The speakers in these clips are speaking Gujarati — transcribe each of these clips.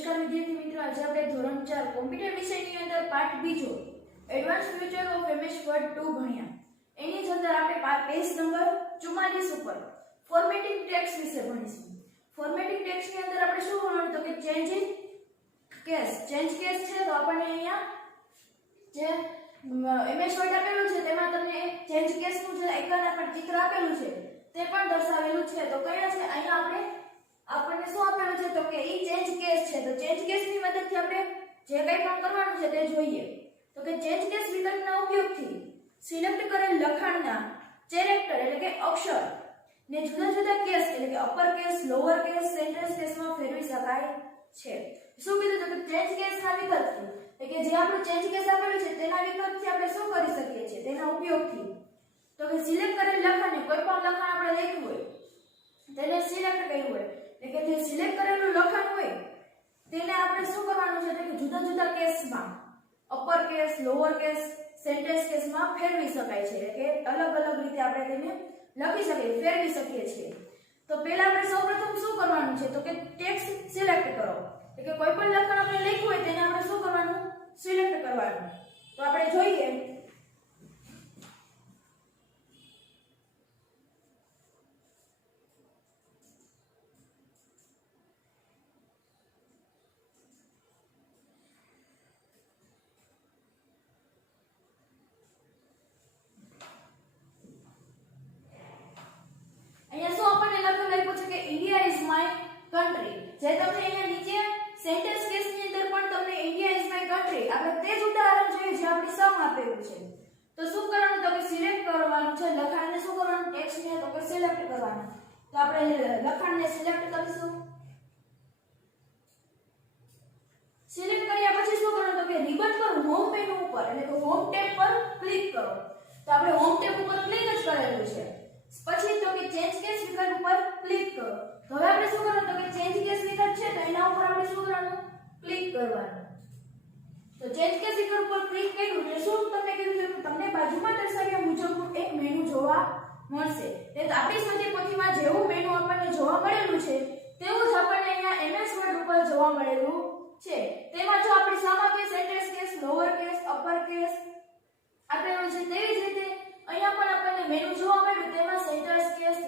નમસ્કાર વિદ્યાર્થી મિત્રો, આજે આપણે ધોરણ 4 કોમ્પ્યુટર વિષયની અંદર પાઠ બીજો advance future of MS word 2 ભણ્યા. એની જ અંદર આપણે પેજ નંબર 44 ઉપર ફોર્મેટિંગ ટેક્સ્ટ વિશે ભણીશું. ફોર્મેટિંગ ટેક્સ્ટની અંદર આપણે શું ભણવાનું તો કે ચેન્જિંગ કેસ. ચેન્જ કેસ છે તો આપણને અહીંયા જે એમએસ વર્ડ આપેલું છે તેમાં તમને ચેન્જ કેસનું જે આઇકન આપણ ચિત્ર આપેલું છે તે પણ દર્શાવેલું છે. તો કયા છે અહીંયા આપણને શું આપેલું છે તો કે ઈ ચેન્જ કેસ છે. તો ચેન્જ કેસની મદદથી આપણે જે કંઈ પણ કરવાનું છે તે જોઈએ. તો કે ચેન્જ કેસ વિકલ્પના ઉપયોગથી સિલેક્ટ કરેલ લખાણના કેરેક્ટર એટલે કે અક્ષર ને જુદા જુદા કેસ એટલે કે upper case, lower case, sentence કેસમાં ફેરવી શકાય છે. શું કીધું તો કે ચેન્જ કેસના વિકલ્પથી એટલે કે જે આપણું ચેન્જ કેસ આપેલું છે તેના વિકલ્પથી આપણે શું કરી શકીએ છીએ તેના ઉપયોગથી તો કે સિલેક્ટ કરેલ લખાણને કોઈ પણ લખાણ આપણે લખ્યું હોય તેને સિલેક્ટ કર્યું હોય એટલે કે જે સિલેક્ટ કરેલું લખાણ હોય તેને આપણે શું કરવાનું છે કે જુદા જુદા કેસમાં upper case, lower case, sentence કેસમાં ફેરવી શકાય છે. એટલે કે અલગ અલગ રીતે આપણે તેને લખી શકીએ, ફેરવી શકીએ છીએ. તો પહેલા આપણે સૌપ્રથમ શું કરવાનું છે તો કે ટેક્સ્ટ સિલેક્ટ કરો. એટલે કે કોઈ પણ લખાણ આપણે લખ્યું હોય તેને આપણે શું કરવાનું સિલેક્ટ કરવાનું. તો આપણે જોઈએ country. જે તમને અહીંયા નીચે સેન્ટેન્સ કેસની અંદર પણ તમને ઇન્ડિયા ઇઝ માય કન્ટ્રી આપણે તે જ ઉદાહરણ જોઈએ જે આપણે સમ આપેલું છે. તો શું કરવાનું તો કે સિલેક્ટ કરવાનું છે લખાણને. શું કરવાનું ટેક્સ્ટને તો કે સિલેક્ટ કરવાનું. તો આપણે લખાણને સિલેક્ટ કરીશું. સિલેક્ટ કર્યા પછી શું કરવાનું તો કે રિબન પર હોમ મેનુ ઉપર એટલે કે હોમ ટેબ પર ક્લિક કરો. તો આપણે હોમ ટેબ ઉપર ક્લિક જ કરેલું છે. પછી તો કે ચેન્જ કેસ વિકલ્પ ઉપર ક્લિક કરો. હવે આપણે શું કરવાનું તો કે ચેન્જ કેસ વિકલ્પ છે તો એના ઉપર આપણે શું કરવાનું ક્લિક કરવાનું. તો ચેન્જ કેસ વિકલ્પ પર ક્લિક કર્યું એટલે શું તમને કીધું છે કે તમને બાજુમાં દર્શાવ્યા મુજબનું એક મેનુ જોવા મળશે. એટલે આપણી સ્મૃતિ પોથીમાં જેવું મેનુ આપણને જોવા મળેલું છે તેવું જ આપણને અહીંયા એમએસ વર્ડ ઉપર જોવા મળેલું છે. તેમાં જો આપણે સામા case, sentence case, lower case, upper case આપેલું છે તેવી જ રીતે અહીંયા પણ આપણને મેનુ જોવા મળ્યું. તેમાં sentence case,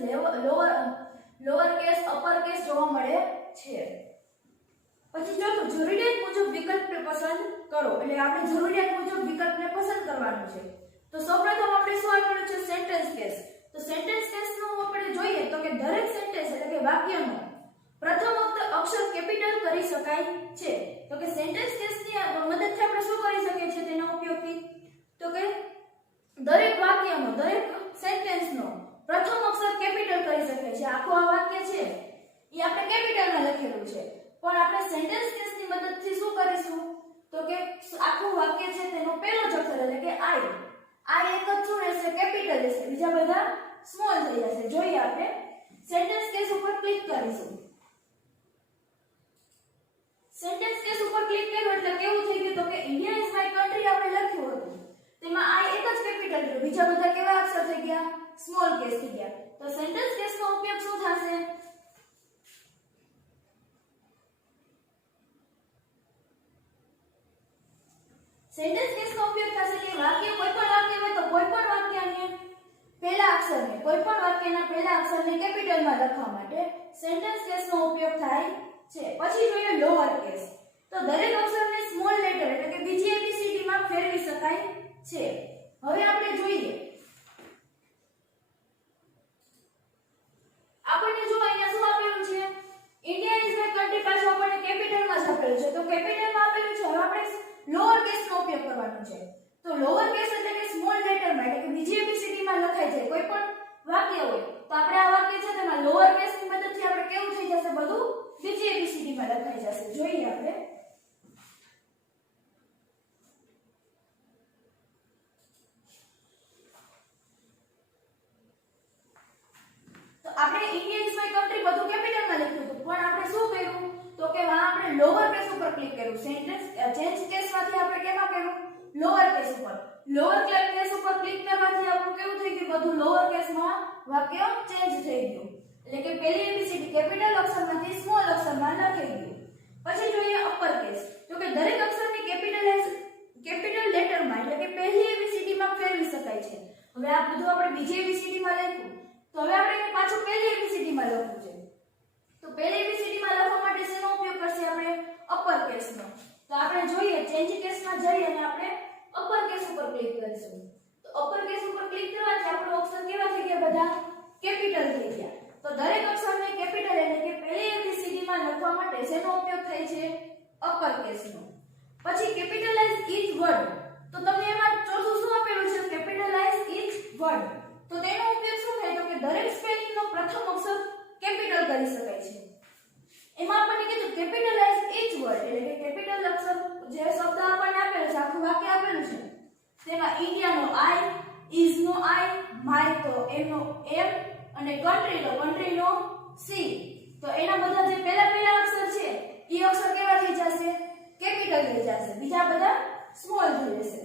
lower case, upper case જોવા મળે છે. પછી જો જરૂરિયાત મુજબ વિકલ્પને પસંદ કરો એટલે આપણે જરૂરિયાત મુજબ વિકલ્પને પસંદ કરવાનું છે. તો સૌપ્રથમ આપણે શું આપેલું છે સેન્ટેન્સ કેસ. તો સેન્ટેન્સ કેસનું આપણે જોઈએ તો કે દરેક સેન્ટેન્સ એટલે કે વાક્યનો પ્રથમ અક્ષર કેપિટલ કરી શકાય છે. તો કે સેન્ટેન્સ કેસની મદદથી આપણે શું કરી શકીએ છીએ તેના ઉપયોગથી તો કે દરેક વાક્યનો, દરેક સેન્ટેન્સનો પ્રથમ અક્ષર કેપિટલ કરી શકીએ છીએ. આખું આ વાક્ય છે એ આપણે કેપિટલમાં લખેલું છે પણ આપણે સેન્ટેન્સ કેસની મદદથી શું કરીશું તો કે આખું વાક્ય છે તેનો પહેલો જ અક્ષર એટલે કે આઈ એક જ શું રહેશે કેપિટલ રહેશે, બીજા બધા સ્મોલ થઈ જશે. જોઈએ આપણે સેન્ટેન્સ કેસ ઉપર ક્લિક કરીશું. સેન્ટેન્સ કેસ ઉપર ક્લિક કર્યું એટલે કેવું થઈ ગયું તો કે ઇન્ડિયા ઇઝ માય કન્ટ્રી આપણે લખ્યું હતું તેમાં આ એક જ કેપિટલ રહ્યું, બીજા બધા કેવા અક્ષર થઈ ગયા સ્મોલ કેસ થઈ ગયા. તો સેન્ટેન્સ કેસનો ઉપયોગ શું થશે સેન્ટેન્સ કેસનો ઉપયોગ થશે કે વાક્ય કોઈ પણ વાક્ય હોય તો કોઈ પણ વાક્યને પહેલા અક્ષરને કોઈ પણ વાક્યના પહેલા અક્ષરને કેપિટલમાં લખવા માટે સેન્ટેન્સ કેસનો ઉપયોગ થાય છે. પછી જોઈએ લોઅર કેસ. તો દરેક અક્ષરને સ્મોલ લેટર એટલે કે બીજી એબીસીડી માં ફેરવી શકાય છે. હવે આપણે જોઈએ આપણને જો અહીંયા શું આપેલું છે ઇન્ડિયા ઇઝ માય કન્ટ્રી પાછું આપણને કેપિટલમાં જ આપેલું છે. તો કેપિટલમાં આપેલું છે. હવે આપણે લોઅર કેસનો ઉપયોગ કરવાનો છે. તો લોઅર કેસ એટલે કે સ્મોલ લેટરમાં એટલે કે બીજી એબીસીડી માં લખાય છે કોઈ પણ વાક્ય હોય તો આપણે આ વાક્ય છે તેમાં લોઅર કેસની મદદથી આપણે કેવું થઈ જશે બધું બીજી એબીસીડી માં લખાઈ જશે. જોઈએ આપણે તો આપણે ઇન્ડિયા ઇઝ માય કન્ટ્રી બધું કેપિટલમાં લખ્યું હતું પણ આપણે શું કર્યું તો કે વહાં આપણે લોઅર કેસ ઉપર ક્લિક કર્યું. સેન્ટેન્સ ચેન્જ કેસમાંથી આપણે કેમાં કર્યું લોઅર કેસ ઉપર. લોઅર કેસ ઉપર ક્લિક કરવાથી આપણું કેવું થઈ ગયું બધું લોઅર કેસમાં વાક્ય ચેન્જ થઈ ગયું. એટલે કે પહેલી એબીસીડી કેપિટલ અક્ષરમાંથી સ્મોલ અક્ષરમાં લખાઈ ગયું. પછી જોઈએ કેસનો. તો આપણે જોઈએ ચેન્જ કેસમાં જઈ અને આપણે અપર કેસ ઉપર ક્લિક કરીશું. તો અપર કેસ ઉપર ક્લિક કરવાથી આપણો અક્ષર કેવા થઈ ગયા બધા કેપિટલ થઈ ગયા. તો દરેક અક્ષરને કેપિટલ એટલે કે પહેલી ABCD માં લખવા માટે શેનો ઉપયોગ થાય છે અપર કેસનો. પછી કેપિટલાઇઝ ઈચ વર્ડ. તો તમને એમાં ચોથું શું આપેલું છે કેપિટલાઇઝ ઈચ વર્ડ. તો તેનો ઉપયોગ શું થાય તો કે દરેક સ્પેલિંગ નો પ્રથમ અક્ષર કેપિટલ કરી શકાય છે. એમાં આપણને કીધું કેપિટલાઇઝ ઈચ વર્ડ એટલે કે કેપિટલ અક્ષર જે શબ્દ આપણને આપેલો છે આખું વાક્ય આપેલું છે તેમાં ઇન્ડિયાનો આઈ, ઇઝ નો આઈ, માય તો એમ નો એમ અને કન્ટ્રી નો સી. તો એના બધા જે પહેલા અક્ષર છે એ અક્ષર કેવા થઈ જશે કેપિટલ થઈ જશે, બીજા બધા સ્મોલ થઈ જશે.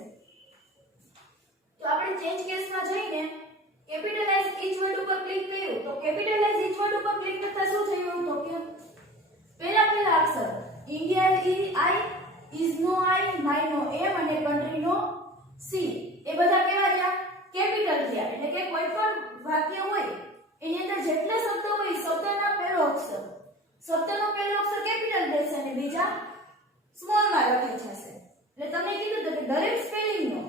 તો આપણે ચેન્જ કેસમાં જઈને કેપિટલાઇઝ ઈચ વર્ડ ઉપર ક્લિક કર્યું. તો કેપિટલાઇઝ ઈચ વર્ડ ઉપર ક્લિક કરતા શું થયું તો કે પહેલા અક્ષર ઇન્ડિયા ઈ આઈ, ઇઝ નો આઈ, માય નો એમ અને કન્ટ્રી નો સી એ બધા કેવા થયા કેપિટલ થયા. એટલે કે કોઈ પણ વાક્ય હોય એની અંદર જેટલા શબ્દ હોય શબ્દના પહેલો અક્ષર શબ્દનો પહેલો અક્ષર કેપિટલ રહેશે અને બીજા સ્મોલ માં લખાઈ જશે. એટલે તમને કીધું કે દરેક સ્પેલિંગ નો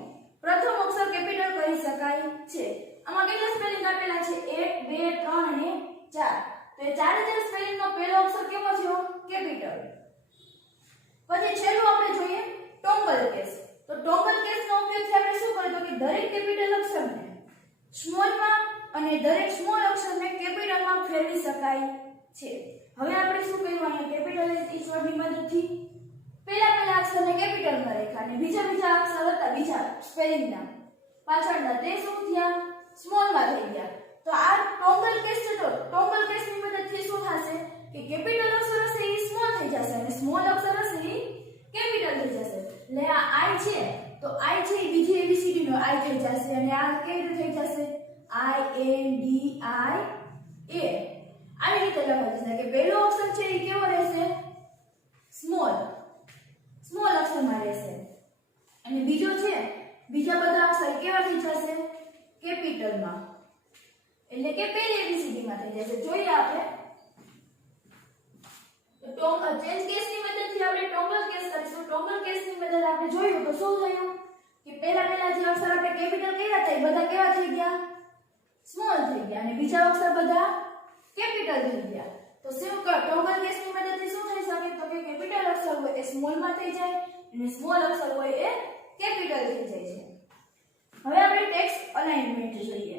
પ્રથમ અક્ષર કેપિટલ કરી શકાય છે. આમાં કેટલા સ્પેલિંગ આપેલા છે 1 2 3 અને 4. તો એ ચારે ચાર સ્પેલિંગ નો પહેલો અક્ષર કેવો છે કેપિટલ. પછી છેલ્લું આપણે જોઈએ ટોંગલ કેસ. તો ટોંગલ કેસનો ઉપયોગથી આપણે શું કરીએ તો કે દરેક કેપિટલ અક્ષરને સ્મોલ માં અને દરેક સ્મોલ અક્ષરને કેપિટલ માં ફેરવી શકાય છે. હવે આપણે શું કર્યું અહીંયા કેપિટલાઇઝ ઈચ વર્ડની મદદથી પહેલા અક્ષરને કેપિટલમાં રાખ્યા અને બીજા અક્ષર હતા બીજા સ્પેલિંગના પાછળના તે શું થયા સ્મોલમાં થઈ ગયા. તો આ ટોંગલ કેસ છે. તો ટોંગલ કેસની મદદથી શું થશે કે કેપિટલ અક્ષર હશે એ સ્મોલ થઈ જશે અને સ્મોલ અક્ષર હશે એ કેપિટલ થઈ જશે. એટલે આ આઈ છે તો આઈ છે એ બીજી એબીસીડી નો આઈ થઈ જશે અને આ કેવી રીતે થઈ જશે આઈ એન ડી આઈ એ. આવી રીતે લખાઈ જશે કે પહેલો અક્ષર છે એ કેવો રહેશે સ્મોલ અક્ષરમાં રહેશે અને બીજો છે બીજા બધા અક્ષર કેવા થઈ જશે કેપિટલમાં એટલે કે પહેલી એબીસીડી માં થઈ જશે. જોઈએ આપણે તો ચેન્જ કેસની મદદથી આપણે ટોંગલ કેસ કરીશું. ટોંગલ કેસની મદદ આપણે જોયું તો શું થયું કે પહેલા જે અક્ષર આપણે કેપિટલ કર્યા હતા એ બધા કેવા થઈ ગયા સ્મોલ થઈ ગયા અને બીજા અક્ષર બધા કેપિટલ થઈ ગયા. તો શું ટોંગલ કેસની મદદથી શું થઈ શકે તો કે કેપિટલ અક્ષર હોય એ સ્મોલ માં થઈ જાય અને સ્મોલ અક્ષર હોય એ કેપિટલ થઈ જાય છે. હવે આપણે ટેક્સ્ટ અલાઇનમેન્ટ જોઈએ.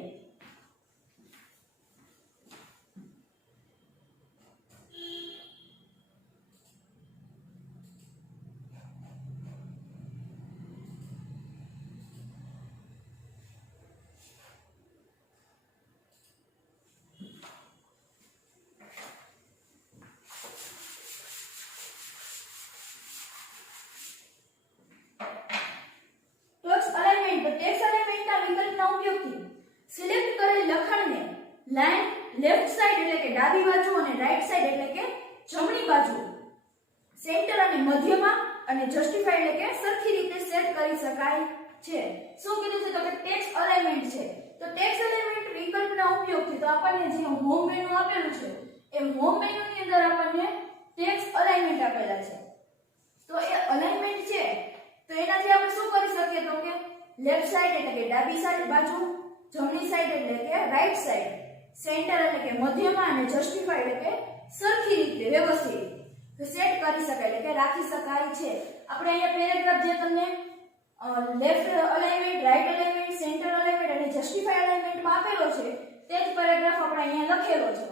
સિલેક્ટ કરેલ લખાણને લાઈન લેફ્ટ સાઈડ એટલે કે ડાબી બાજુ અને રાઈટ સાઈડ એટલે કે જમણી બાજુ સેન્ટર અને મધ્યમાં અને જસ્ટિફાઈ એટલે કે સરખી રીતે સેટ કરી શકાય છે. શું કીધું છે તો કે ટેક્સ્ટ અલાઇનમેન્ટ છે. તો ટેક્સ્ટ અલાઇનમેન્ટ વિકલ્પના ઉપયોગથી તો આપણને જે હોમ મેનુ આપેલું છે એ હોમ મેનુની અંદર આપણને ટેક્સ્ટ અલાઇનમેન્ટ આપેલા છે. તો એ અલાઇનમેન્ટ છે તો એનાથી આપણે શું કરી શકીએ તો કે લેફ્ટ સાઈડ એટલે કે ડાબી સાઈડ બાજુ, જમણી સાઈડ એટલે કે રાઈટ સાઈડ, સેન્ટર એટલે કે મધ્યમાં અને જસ્ટિફાઈ એટલે કે સરખી રીતે વ્યવસ્થિત સેટ કરી શકાય એટલે કે રાખી શકાય છે. આપણે અહીંયા પેરેગ્રાફ જે તમને left alignment, right alignment, centre alignment અને જસ્ટિફાઈ અલાઇનમેન્ટમાં આપેલો છે તે જ પેરેગ્રાફ આપણે અહીંયા લખેલો છે.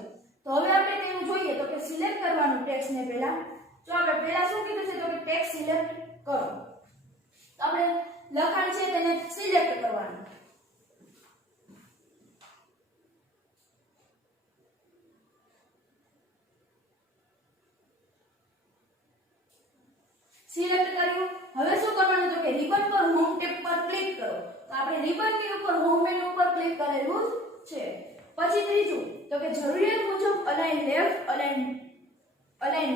તો હવે આપણે તેનું જોઈએ તો કે સિલેક્ટ કરવાનું ટેક્સ્ટને પહેલા. તો આપણે પહેલા શું કીધું છે તો કે ટેક્સ્ટ સિલેક્ટ કરો. તો આપણે લખાણ છે તેને સિલેક્ટ કરવાનું. સિલેક્ટ કર્યું. હવે શું કરવાનું તો કે રિબન પર હોમ ટેબ પર ક્લિક કરો. તો આપણે રિબનની ઉપર હોમ મેનુ ઉપર ક્લિક કરેલું છે. પછી ત્રીજું તો કે જરૂરિયાત મુજબ અલાઇન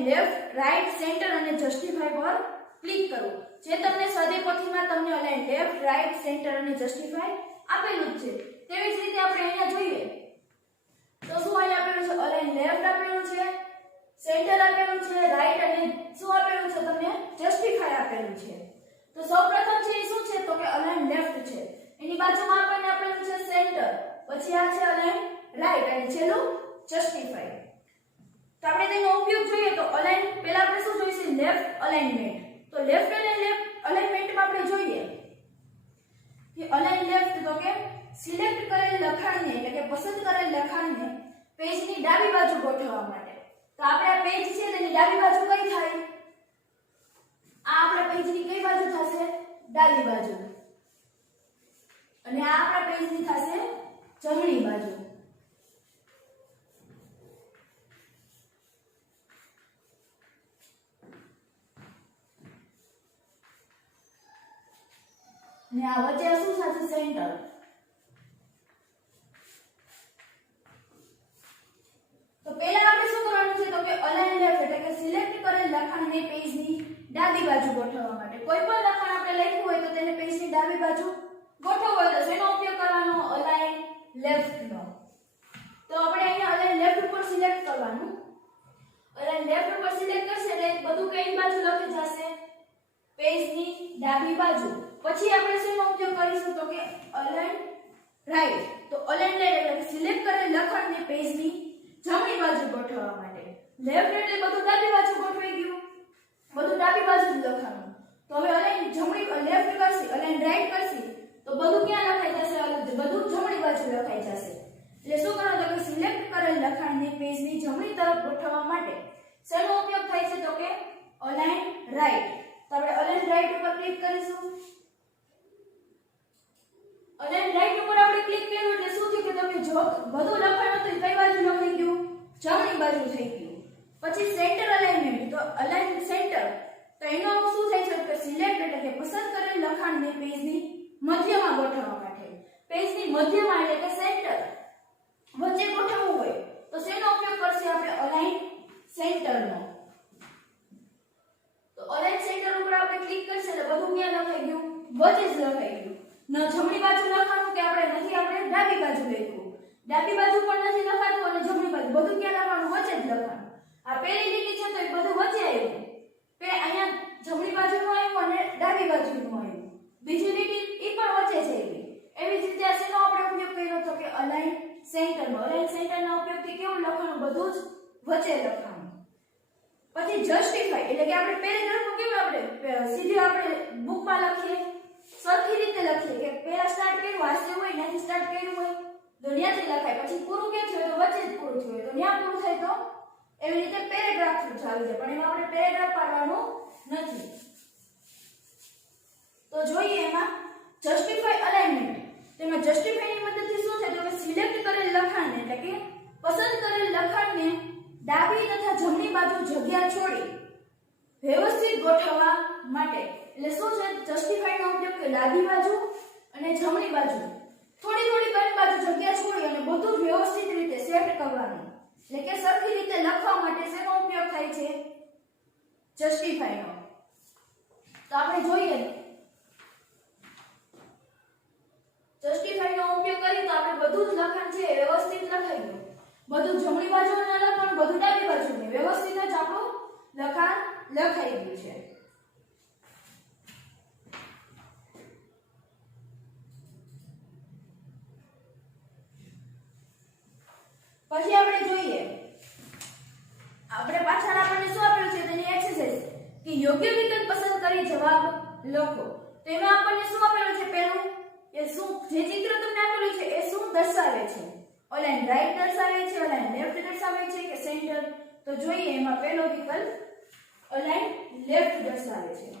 લેફ્ટ, રાઈટ, સેન્ટર અને જસ્ટિફાઈ પર ક્લિક કરો. જે તમને સ્વાધ્યાય પોથીમાં તમને અલાઇન લેફ્ટ, રાઈટ, સેન્ટર અને જસ્ટિફાઈ આપેલું જ છે તેવી જ રીતે આપણે અહીંયા જોઈએ તો શું અહીંયા આપેલું છે અલાઇન લેફ્ટ આપેલું છે, સેન્ટર આપેલું છે, રાઈટ અને શું આપેલું છે તમને આપેલી છે. તો સૌપ્રથમ છે એ શું છે તો કે અલાઇન લેફ્ટ છે. એની બાજુમાં આપણને આપેલું છે સેન્ટર, પછી આ છે અલાઇન રાઈટ અને છેલ્લું જસ્ટિફાઈ. તો આપણે તેનો ઉપયોગ જોઈએ તો અલાઇન પહેલા આપણે શું જોઈશે લેફ્ટ અલાઇનમેન્ટ. તો લેફ્ટ અને લેફ્ટ અલાઇનમેન્ટમાં આપણે જોઈએ કે અલાઇન લેફ્ટ તો કે સિલેક્ટ કરેલ લખાણને એટલે કે પસંદ કરેલ લખાણને પેજની ડાબી બાજુ ગોઠવવા માટે. તો આપણે આ પેજ છે તેની ડાબી બાજુ કઈ થાય? આ આપણા પેજની કઈ બાજુ થશે? ડાબી બાજુ. અને આ આપણા પેજની થશે જમણી બાજુ. ને આ વચ્ચે શું થશે? સેન્ટર. તો પહેલા આપણે શું કરવાનું છે તો કે અલાઇન લેફ્ટ એટલે કે સિલેક્ટ કરેલ લખાણને પેજની ડાબી બાજુ ગોઠવવા માટે. કોઈ પણ લખાણ આપણે લખ્યું હોય તો તેને પેજની ડાબી બાજુ ગોઠવવું હોય તો શેનો ઉપયોગ કરવાનો? અલાઇન લેફ્ટ નો. તો આપણે અહીંયા અલાઇન લેફ્ટ ઉપર સિલેક્ટ કરવાનું. અલાઇન લેફ્ટ ઉપર સિલેક્ટ કરશે એટલે બધું કઈ બાજુ લખી જશે? પેજની ડાબી બાજુ. પછી આપણે શેનો ઉપયોગ કરીશું તો કે અલાઇન રાઈટ. તો અલાઇન રાઈટ એટલે સિલેક્ટ કરેલ લખાણને પેજની જમણી બાજુ ગોઠવવા માટે. લેફ્ટ એટલે બધું ડાબી બાજુ ગોઠવાઈ ગયું, બધું ડાબી બાજુ જ લખવાનું. તો હવે અલાઇન જમણી લેફ્ટ કરશી, અલાઇન રાઈટ કરશી તો બધું ક્યાં લખાઈ જશે? બધું જમણી બાજુ લખાઈ જશે. એટલે શું કરવાનું તો કે સિલેક્ટ કરેલ લખાણને પેજની જમણી તરફ ગોઠવવા માટે શેનો ઉપયોગ થાય છે તો કે અલાઇન રાઈટ. તો આપણે અલાઇન રાઈટ ઉપર ક્લિક કરીશું. અલાઇન રાઈટ ઉપર આપણે ક્લિક કર્યું એટલે શું થયું કે તમે જો બધું લખાણ હતું કઈ બાજુ લખાઈ ગયું? જમણી બાજુ થઈ ગયું. પછી સેન્ટર અલાઇનમેન્ટ. તો અલાઇન સેન્ટર તો એનો શું થાય છે કે સિલેક્ટ એટલે કે પસંદ કરેલ લખાણને પેજની મધ્યમાં ગોઠવવા માટે. પેજની મધ્યમાં એટલે કે સેન્ટર વચ્ચે ગોઠવવું હોય તો શેનો ઉપયોગ કરશે આપણે? અલાઇન સેન્ટરનો. તો અલાઇન સેન્ટર ઉપર આપણે ક્લિક કરશે એટલે બધું ક્યાં લખાઈ ગયું? વચ્ચે જ લખાઈ ગયું. ન જમણી બાજુ લખવાનું કે આપણે નથી, આપણે ડાબી બાજુ લખ્યું. ડાબી બાજુ પણ નથી લખાતું અને જમણી બાજુ બધું ક્યાં લખવાનું? વચ્ચે જ લખવાનું. આ પહેલી લીટી છે તો એ બધું વચ્ચે આવ્યું. કે અહીંયા જમણી બાજુનું આવ્યું અને ડાબી બાજુનું આવ્યું. બીજી લીટી એ પણ વચ્ચે છે આવી. એવી જ રીતે શેનો આપણે ઉપયોગ કર્યો તો કે અલાઇન સેન્ટરનો. અલાઇન સેન્ટરના ઉપયોગથી કેવું લખવાનું? બધું જ વચ્ચે લખવાનું. પછી જસ્ટિફાઈ એટલે કે આપણે પેરેગ્રાફમાં કેવું આપણે સીધું આપણે બુકમાં લખીએ સરખી રીતે લખીએ કે પહેલા સ્ટાર્ટ કર્યું વાંચ્યું હોય ત્યાંથી સ્ટાર્ટ કર્યું હોય તો ત્યાંથી લખાય. પછી પૂરું કેમ થયું તો વચ્ચે જ પૂરું થયું હોય તો ત્યાં પૂરું થાય તો એવી રીતે પેરેગ્રાફ આવી જાય. પણ એમાં આપણે પેરેગ્રાફ પાડવાનું નથી. તો જોઈએ એમાં જસ્ટિફાઈ અલાઇનમેન્ટ. તેમાં જસ્ટિફાઈની મદદથી શું થાય તો કે સિલેક્ટ કરેલ લખાણને એટલે કે પસંદ કરેલ લખાણને ડાબી તથા જમણી બાજુ જગ્યા છોડી વ્યવસ્થિત ગોઠવવા માટે. એટલે શું છે જસ્ટિફાઈ નો ઉપયોગ કે ડાબી બાજુ અને જમણી બાજુ થોડી થોડી બંને બાજુ જગ્યા છોડી અને બધું વ્યવસ્થિત રીતે સેટ કરવાનું. એટલે કે સરખી રીતે લખવા માટે શેનો ઉપયોગ થાય છે? જસ્ટિફાઈ નો. તો આપણે જોઈએ જસ્ટિફાઈ નો ઉપયોગ કરી તો આપણે બધું જ લખાણ છે વ્યવસ્થિત લખાઈ ગયું. બધું જમણી બાજુનું લખાણ, બધું ડાબી બાજુનું વ્યવસ્થિત જ આપણું લખાણ લખાઈ ગયું છે. પછી આપણે જોઈએ આપણે પાછળ આપણને શું આપેલું છે તેની એક્સરસાઇઝ કે યોગ્ય વિકલ્પ પસંદ કરી જવાબ લખો. તો એમાં આપણને શું આપેલું છે? પહેલું એ શું જે ચિત્ર તમને આપેલું છે એ શું દર્શાવે છે? અલાઇન રાઈટ દર્શાવે છે, અલાઇન લેફ્ટ દર્શાવે છે કે સેન્ટર? તો જોઈએ એમાં પહેલો વિકલ્પ અલાઇન લેફ્ટ દર્શાવે છે.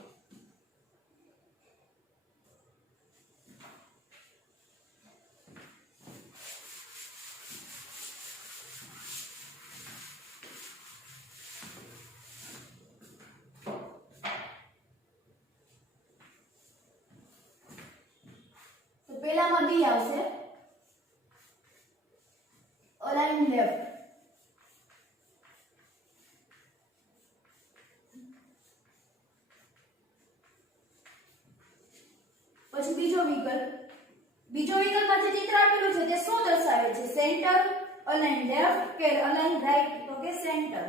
પહેલામાં બી આવશે અલાઇન લેફ્ટ. પછી બીજો વિકલ્પમાં જે ચિત્ર આપેલું છે તે શું દર્શાવે છે? સેન્ટર, અલાઇન લેફ્ટ કે અલાઇન રાઈટ? તો કે સેન્ટર.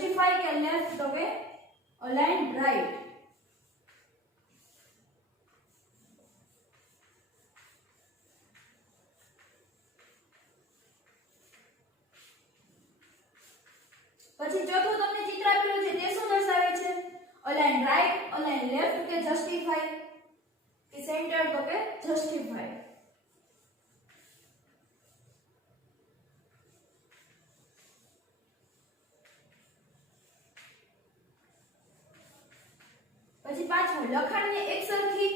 જસ્ટિફાઈ કે લેફ્ટ તો કે અલાઇન રાઈટ. પછી ચોથું તમને ચિત્ર આપેલું છે તે શું દર્શાવે છે? અલાઇન રાઈટ, અલાઇન લેફ્ટ કે જસ્ટિફાઈ કે સેન્ટર તો કે જસ્ટિફાઈ. પછી પાછું લખાણને એકસરખી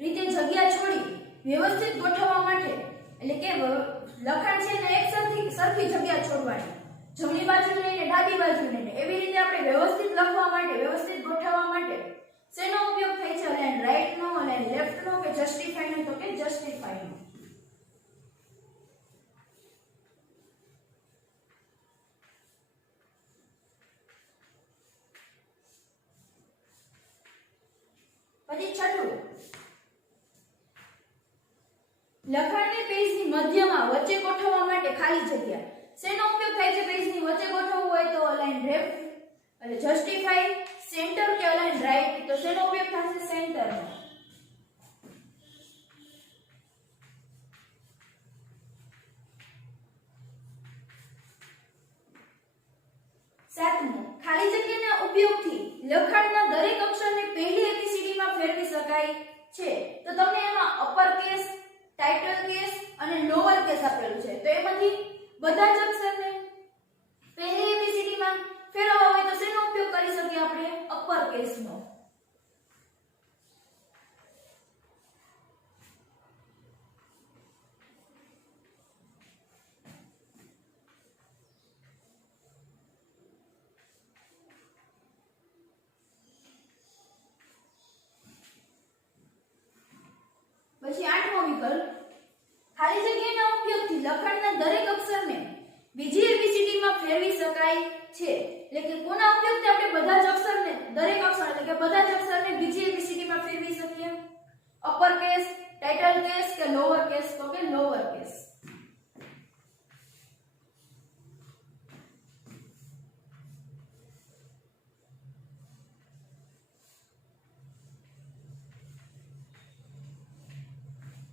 રીતે જગ્યા છોડી વ્યવસ્થિત ગોઠવવા માટે એટલે કે લખાણ છે ને સરખી જગ્યા છોડવાની, જમણી બાજુ લઈને ડાબી બાજુ લઈને એવી રીતે આપણે વ્યવસ્થિત લખવા માટે, વ્યવસ્થિત ગોઠવવા માટે શેનો ઉપયોગ થાય છે? અલાઇન રાઈટ નો, અલાઇન લેફ્ટ નો કે જસ્ટિફાઈ નો? તો કે જસ્ટિફાઈ નો. પછી છઠ્ઠું, લખાણને પેજની મધ્યમાં વચ્ચે ગોઠવવા માટે ખાલી જગ્યા શેનો ઉપયોગ થાય છે? પેજની વચ્ચે ગોઠવવું હોય તો અલાઇન લેફ્ટ એટલે જસ્ટિફાઈ, સેન્ટર કે અલાઇન રાઈટ? તો શેનો ઉપયોગ થશે? સેન્ટરનો. સાતમું, ખાલી જગ્યાના ઉપયોગથી લખાણના દરેક અક્ષરને પહેલી એબીસીડીમાં ફેરવી શકાય છે. તો તમને એમાં અપર કેસ, ટાઇટલ કેસ અને લોઅર કેસ આપેલું છે. તો એમાંથી બધા જ અક્ષરને પહેલી એબીસીડીમાં ફેરવવા હોય તો શેનો ઉપયોગ કરી શકીએ આપણે? અપર કેસનો. પછી આઠમો વિકલ્પ, ખાલી જગ્યાના ઉપયોગથી લખાણના દરેક અક્ષરને બીજી એબીસીડીમાં ફેરવી શકાય છે. એટલે કે કોના ઉપયોગથી આપણે બધા જ અક્ષરને, દરેક અક્ષર એટલે કે બધા જ અક્ષરને બીજી એબીસીડીમાં ફેરવી શકીએ? અપર કેસ, ટાઇટલ કેસ કે લોઅર કેસ? તો કે લોઅર કેસ.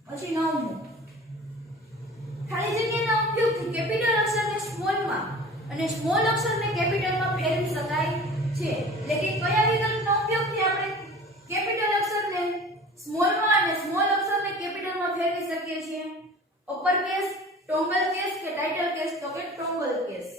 પછી નવમું, ખાલી જગ્યાના ઉપયોગથી કેપિટલ અક્ષરને સ્મોલમાં અને સ્મોલ અક્ષરને કેપિટલમાં ફેરવી શકાય છે. એટલે કે કયા વિકલ્પનો ઉપયોગથી આપણે કેપિટલ અક્ષરને સ્મોલમાં અને સ્મોલ અક્ષરને કેપિટલમાં ફેરવી શકીએ છીએ? અપર કેસ, ટોંગલ કેસ કે ટાઇટલ કેસ? તો કે ટોંગલ કેસ.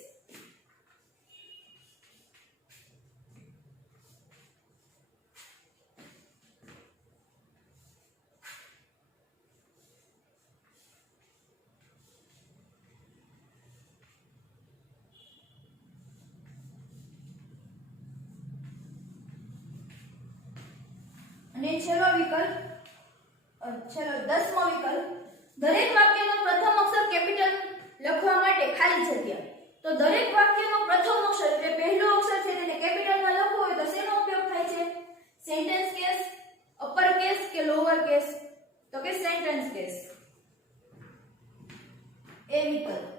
અને છેલ્લો વિકલ્પ, છેલ્લો 10મો વિકલ્પ, દરેક વાક્યનો પ્રથમ અક્ષર કેપિટલ લખવા માટે ખાલી જગ્યા. તો દરેક વાક્યનો પ્રથમ અક્ષર એટલે પહેલો અક્ષર છે તેને કેપિટલમાં લખવો હોય તો શેનો ઉપયોગ થાય છે? સેન્ટેન્સ કેસ, અપર કેસ કે લોઅર કેસ? તો કે સેન્ટેન્સ કેસ. એ વિકલ્પ.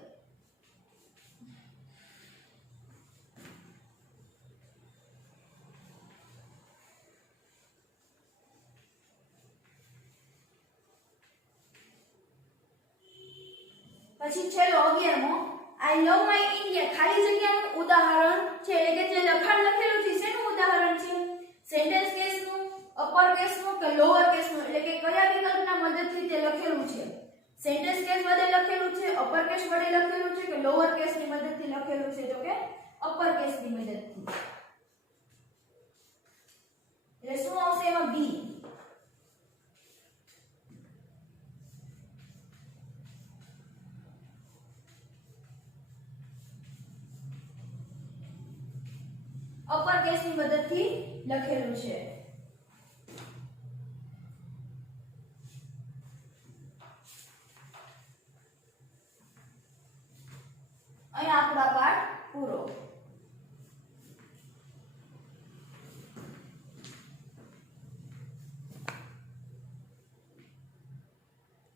પછી છેલ્લો 11મો, આઈ લવ માય ઇન્ડિયા ખાલી જગ્યાનું ઉદાહરણ છે. એટલે કે જે લખાણ લખેલું છે શેનું ઉદાહરણ છે? સેન્ટેન્સ કેસનું, અપર કેસનું કે લોઅર કેસનું? એટલે કે કયા વિકલ્પના મદદથી તે લખેલું છે? સેન્ટેન્સ કેસ વડે લખેલું છે, અપર કેસ વડે લખેલું છે કે લોઅર કેસની મદદથી લખેલું છે? તો કે અપર કેસની મદદથી. એટલે શું આવશે એમાં? બી. અપર કેસની મદદથી લખેલું છે. અહીં આપણો પાઠ પૂરો.